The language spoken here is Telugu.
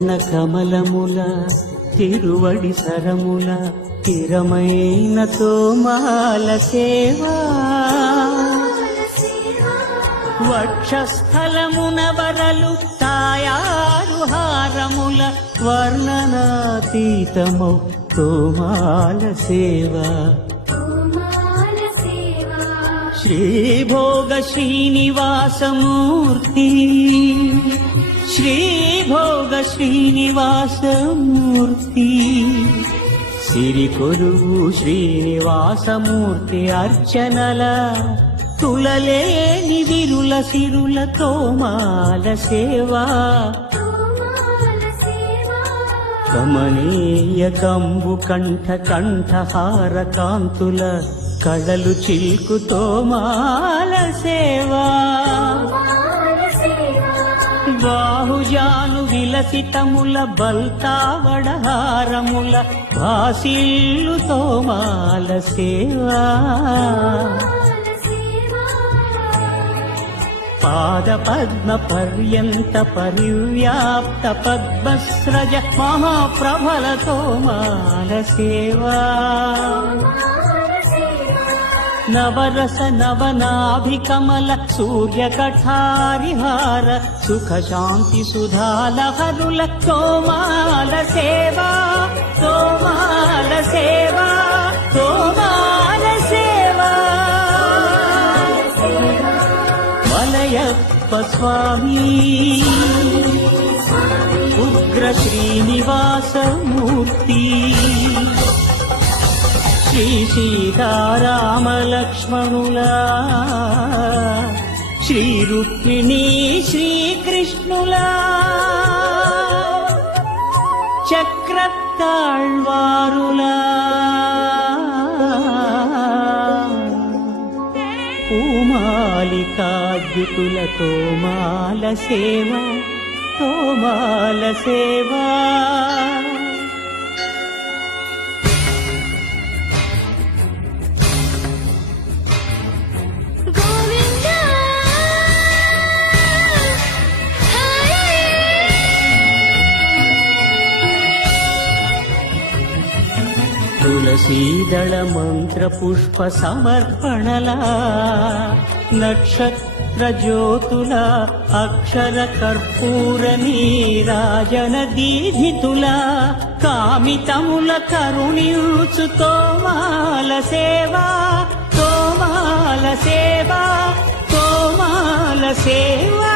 కమలముల తిరువడి సరముల తిరమైన తోమాల సేవా వక్షస్థలమున వరలు తాయారు హారముల వర్ణనాతీతమౌ తోమాల సేవా శ్రీభోగ శ్రీనివాసమూర్తి శ్రీభోగ శ్రీనివాసమూర్తి సిరి కొలువు శ్రీనివాసమూర్తి అర్చనల తులలేని విరుల సిరుల తోమాల సేవా కమనీయ కంబు కంఠ కంఠహార కాంతుల కళలు చిల్కు తోమాల సేవా బాహుజాను విలసితముల బల్తావడహారముల భాసిల్లు తోమాల సేవా పాద పద్మ పర్యంత పరివ్యాప్త పద్మస్రజ మహాప్రభల తోమాల సేవా నవరస నవనాభికమల సూర్యకఠారిహార సుఖ శాంతి సుధాలహరుల తోమాల సేవా తోమాల సేవా తోమాల సేవా మలయప్ప స్వామి ఉగ్ర శ్రీనివాసమూర్తి శ్రీ సీతారామ లక్ష్మణులా శ్రీ రుక్మిణీ శ్రీకృష్ణులా చక్రతాళ్వారులా పూమాలికాద్యుతుల తోమాల సేవా తోమాల సేవా తులసీదళ మంత్ర పుష్ప సమర్పణలా నక్షత్ర జ్యోతుల అక్షర కర్పూర నీరాజన దీధితుల కామితముల కరుణించు తోమాల సేవా తోమాల సేవా తోమాల సేవా